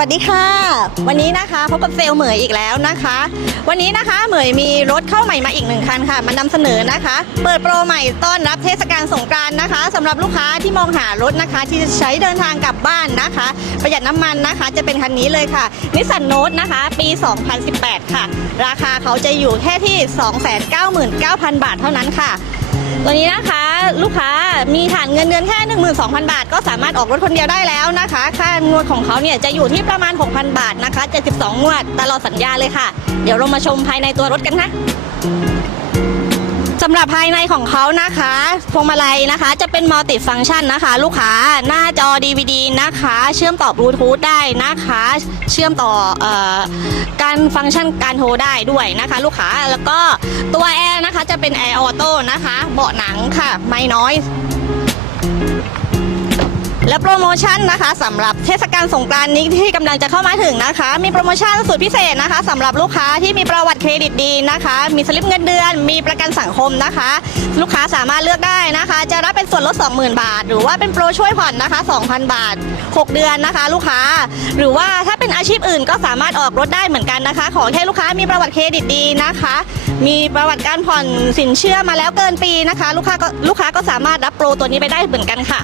วัสดีค่ะ วันนี้นะคะพบกับเซลเหมยอีกแล้วนะคะ วันนี้นะคะเหมยมีรถเข้าใหม่มาอีกหนึ่งคันค่ะ มานำเสนอนะคะ เปิดโปรใหม่ต้อนรับเทศกาลสงกรานต์นะคะสำหรับลูกค้าที่มองหารถนะคะ ที่จะใช้เดินทางกลับบ้านนะคะ ประหยัดน้ำมันนะคะ จะเป็นคันนี้เลยค่ะนิสสันโนตนะคะ ปี 2018 ค่ะ ราคาเขาจะอยู่แค่ที่ 299,000 บาทเท่านั้นค่ะ ตัวนี้นะคะลูกค้ามีฐานเงินเดือนแค่ 12,000 บาท ก็สามารถออกรถคนเดียวได้แล้วนะคะ ค่างวดของเขาเนี่ยจะอยู่ที่ประมาณ 6,000 บาทนะคะ 72งวดตลอดสัญญาเลยค่ะ เดี๋ยวเรามาชมภายในตัวรถกันนะำหรับภายในของเขานะคะพวงมาลัยนะคะ จะเป็นมัลติฟังชันนะคะ ลูกค้าหน้าจอ DVD นะคะ เชื่อมต่อบลูทูธได้นะคะ เชื่อมต่อเออการฟังก์ชันการโทรได้ด้วยนะคะ ลูกค้าแล้วก็ตัวแอร์นะคะจะเป็นแอร์ออโต้นะคะ เบาะหนังค่ะ ไม่น้อย และโปรโมชั่นนะคะสำหรับเทศกาลสงกรานต์นี้ที่กำลังจะเข้ามาถึงนะคะ มีโปรโมชั่นสุดพิเศษนะคะสำหรับลูกค้าที่มีประวัติเครดิตดีนะคะ มีสลิปเงินเดือน มีประกันสังคมนะคะ ลูกค้าสามารถเลือกได้นะคะ จะรับเป็นส่วนลด 20,000 บาท หรือว่าเป็นโปรช่วยผ่อนนะคะ 2,000 บาท 6 เดือนนะคะ ลูกค้า หรือว่าถ้าเป็นอาชีพอื่นก็สามารถออกรถได้เหมือนกันนะคะ ขอแค่ลูกค้ามีประวัติเครดิตดีนะคะ มีประวัติการผ่อนสินเชื่อมาแล้วเกินปีนะคะ ลูกค้าก็ลูกค้าก็สามารถรับโปรตัวนี้ไปได้เหมือนกันค่ะ